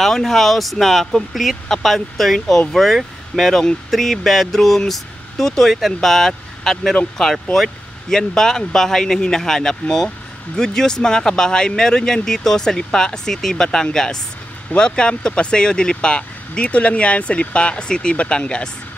Townhouse na complete upon turnover. Merong 3 bedrooms, 2 toilet and bath, at merong carport. Yan ba ang bahay na hinahanap mo? Good news mga kabahay, meron yan dito sa Lipa City, Batangas. Welcome to Paseo de Lipa. Dito lang yan sa Lipa City, Batangas.